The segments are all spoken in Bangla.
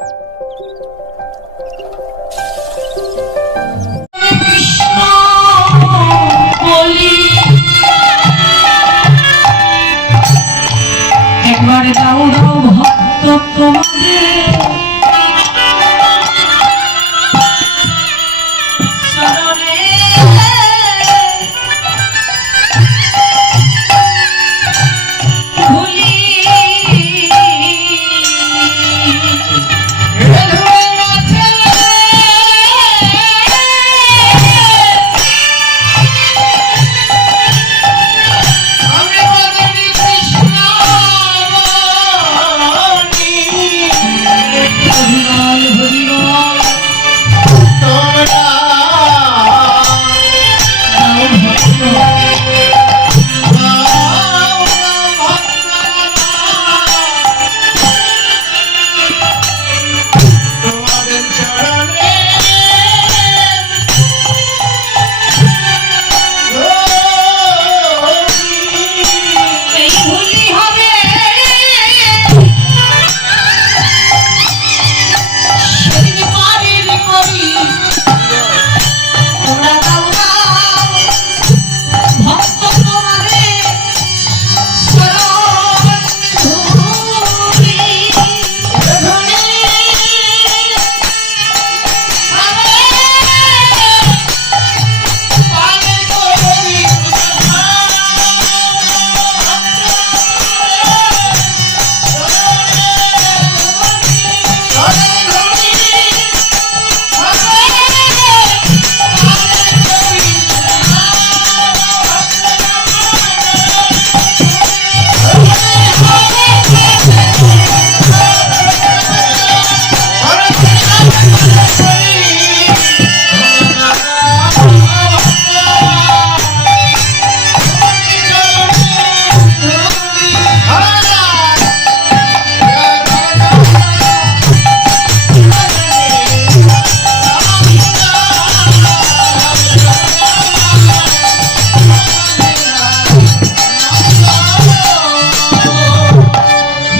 Música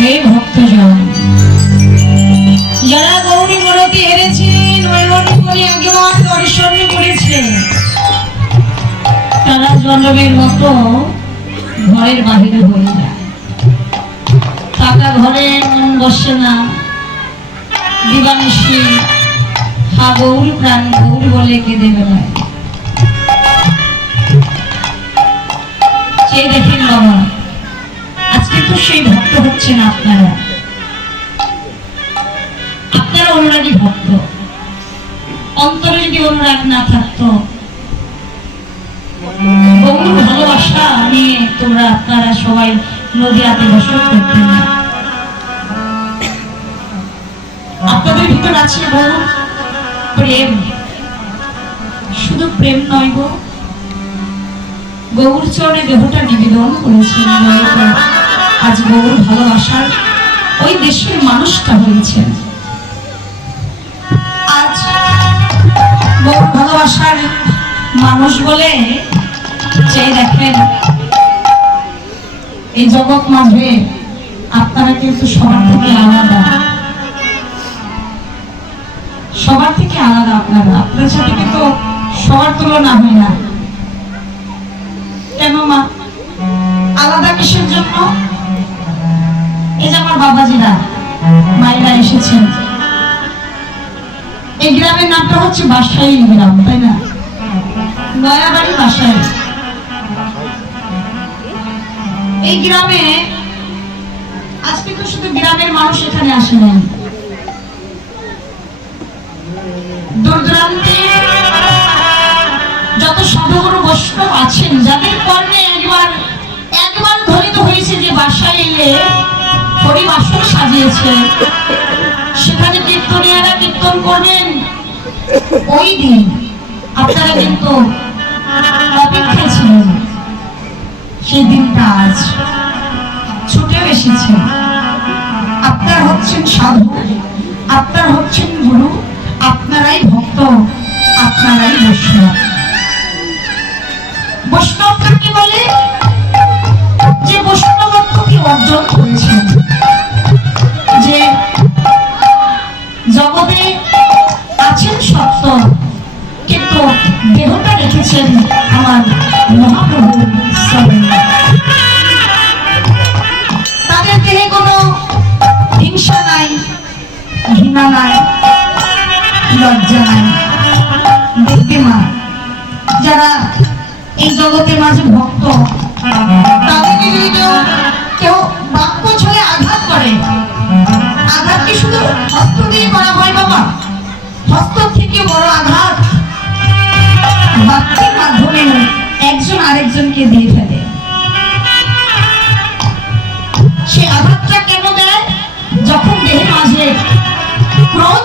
হে ভক্তজন। যারা গৌরী মূলকে হেরেছেন মনে করে আগেবার দর্শন করেছেন তারা জন্মের মতো ঘরের বাহিরে হয়ে যায়। টাকা ঘরে মন বসে না। দিবানিশি হা গৌর প্রাণ গৌর বলে কেঁদে বেড়ায় সেই ভক্ত হচ্ছেন আপনারা। আপনারা অনুরাগী ভক্ত। অন্তরে যদি অনুরাগ না থাকতো ভালোবাসা নিয়ে তোমরা আপনারা সবাই নদীয়াতে বসত করতেন না। আপনাদের ভিতর আছে বহু প্রেম। শুধু প্রেম নয় গো। গৌর চরণে দেহটা নিবেদন করেছেন। আজ গৌর ভালোবাসার ওই দেশের মানুষটা হয়েছেন। আজ গৌর ভালোবাসার মানুষ বলে যে দেখেন, এই জগৎ মাঝে আপনারা কিন্তু সবার থেকে আলাদা। সবার থেকে আলাদা আপনারা। আপনার সাথে কিন্তু সবার তুলনা হয় না। কেন মা আলাদা কিসের জন্য? এই না? নয়াবাড়ি যত সাধুগুরু বৈষ্ণব আছেন, যাদের কর্ণে একবার একবার ধ্বনিত হয়েছে যে বাসায় এলে পরিবাসন সাজিয়েছে। সেখানে কীর্তনিয়ারা কীর্তন করবেন ওই দিন আপনারা কিন্তু অপেক্ষায় ছিলেন। সেই দিনটা আজ ছুটেও এসেছেন আপনার হচ্ছেন সাধু, আপনার হচ্ছেন গুরু, আপনারাই ভক্ত, আপনারাই বৈষ্ণব। কাকে বলে? যে বৈষ্ণবত্বকে অর্জন যারা এই জগতের মাঝে ভক্ত কেউ বাক্য ছলে আঘাত করে। শুধু হস্ত দিয়ে করা হয় বাবা। হস্ত থেকে বড় আঘাত। বাক্যের মাধ্যমে একজন আরেকজনকে দিয়ে ফেলে। সে আঘাতটা কেন দেয়? যখন দেহের মাঝে ক্রোধ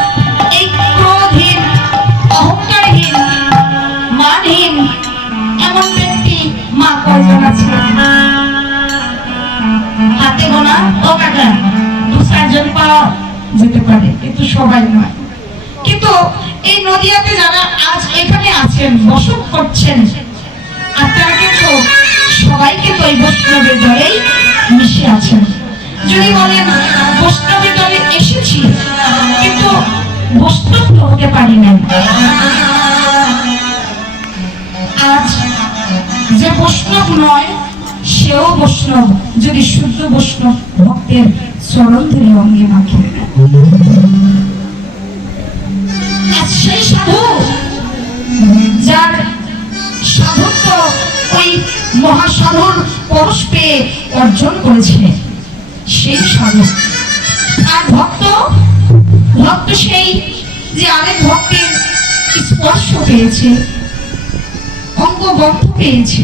আছে হাতে করছেন কিন্তু সবাই কিন্তু এই বৈষ্ণবের মিশে আছেন যদি বলেন বৈষ্ণবের দলে এসেছি কিন্তু বৈষ্ণব পারি না বৈষ্ণব নয়, সেও বৈষ্ণব, যদি শুদ্ধ বৈষ্ণব ভক্তের চরণ ধরে অঙ্গে মাখে। সেই সাধু, যার সাধুত্ব ওই মহাসাধুর পরশ পেয়ে অর্জন করেছে, সেই সাধু। আর ভক্ত ভক্ত সেই যে আরেক ভক্তের স্পর্শ পেয়েছে অঙ্গ বন্ধ পেয়েছে।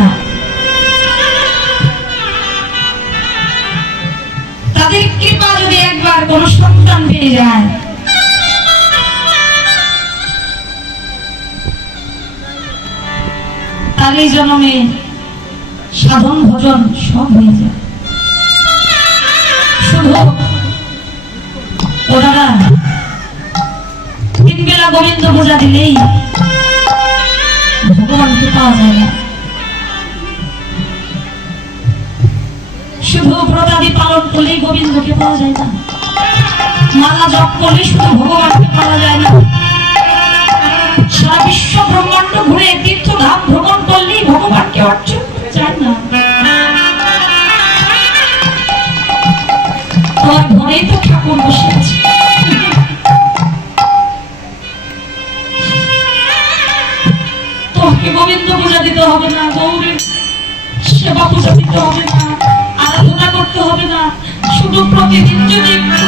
যায় তার জন্মে সাধন, ভজন সব হয়ে যায়। শুধু ওনারা তিন বেলা গোবিন্দ পূজা দিলেই ভগবানকে পাওয়া যায় না। শুধু প্রতাদি পালন করলেই গোবিন্দকে পাওয়া যায় না। মালা জপ করলে শুধু ভগবানকে পাওয়া যায় না। সারা বিশ্ব ব্রহ্মাণ্ড ঘুরে তীর্থধাম ভ্রমণ করলেই ভগবানকে অর্জন যায় না। তোমার তো ঠাকুর বসে আছে। তোমাকে গোবিন্দ পূজা দিতে হবে না, গৌরের সেবা পূজা দিতে হবে না, আরাধনা করতে হবে না, শুধু প্রতিদিন যদি একটু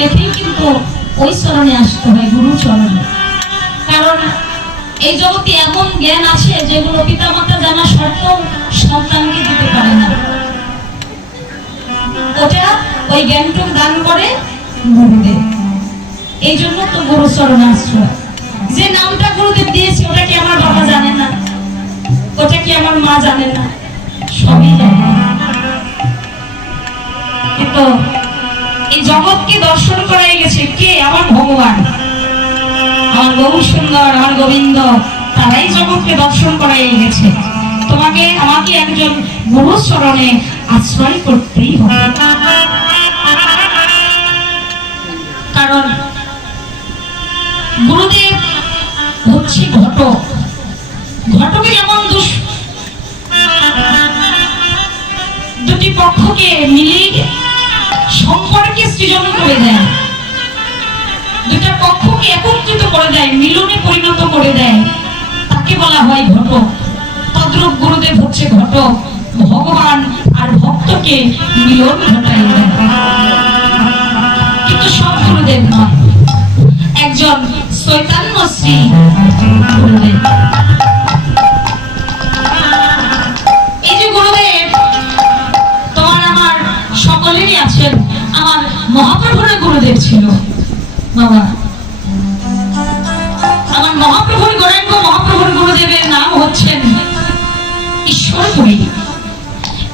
রেখেই কিন্তু ওই চরণে আসতে হয় গুরু চরণে। কারণ এই জগতে এমন জ্ঞান আছে যেগুলো পিতা মাতা জানা সত্ত্বেও সন্তানকে দিতে পারে না। ওটা ওই জ্ঞানটুক দান করে গুরুদেব। এই জন্য তো গুরু চরণ আশ্রয়। যে নামটা গুরুদেব দিয়েছে, ওটা কি আমার বাবা জানে না? ওটা কি আমার মা জানে না? সবই জানে। কিন্তু এই জগৎকে দর্শন করাই গেছে। কে? আমার ভগবান। আমার বহু সুন্দর, আমার গোবিন্দ, তারাই জগৎকে দর্শন করাই গেছে। তোমাকে, আমাকে একজন গুরু চরণে আশ্রয় করতেই হবে। কারণ গুরুদেব হচ্ছে ঘটক। ঘটকে যেমন দুটি পক্ষকে মিলিয়ে সম্পর্কে সৃজন করে দেয়। দুটা পক্ষকে একত্রিত করে দেয়, মিলনে পরিণত করে দেয়। তাকে বলা হয় ঘটক। তদ্রূপ গুরুদেব হচ্ছে ঘটক। ভগবান আর ভক্তকে মিলন ঘটাই দেয়। কিন্তু সব গুরুদেব নয়। একজন চৈতন্য শ্রী গুরুদেব। সকলেরই আছেন, আমার মহাপ্রভুর গুরুদেব ছিল। বাবা, আমার মহাপ্রভুর গৌরাঙ্গ মহাপ্রভুর গুরুদেবের নাম হচ্ছেন ঈশ্বরপুরী।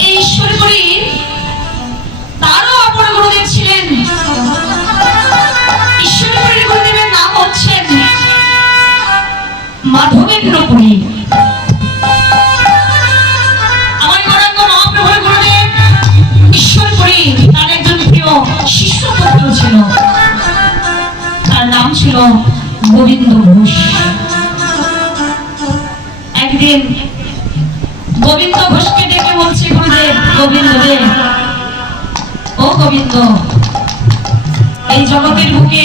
এই ঈশ্বরপুরী ছিল গোবিন্দ ঘোষ। একদিন গোবিন্দ ঘোষকে ডেকে বলছি, গুরুদেব, গোবিন্দ দেব। ও গোবিন্দ, এই জগতের বুকে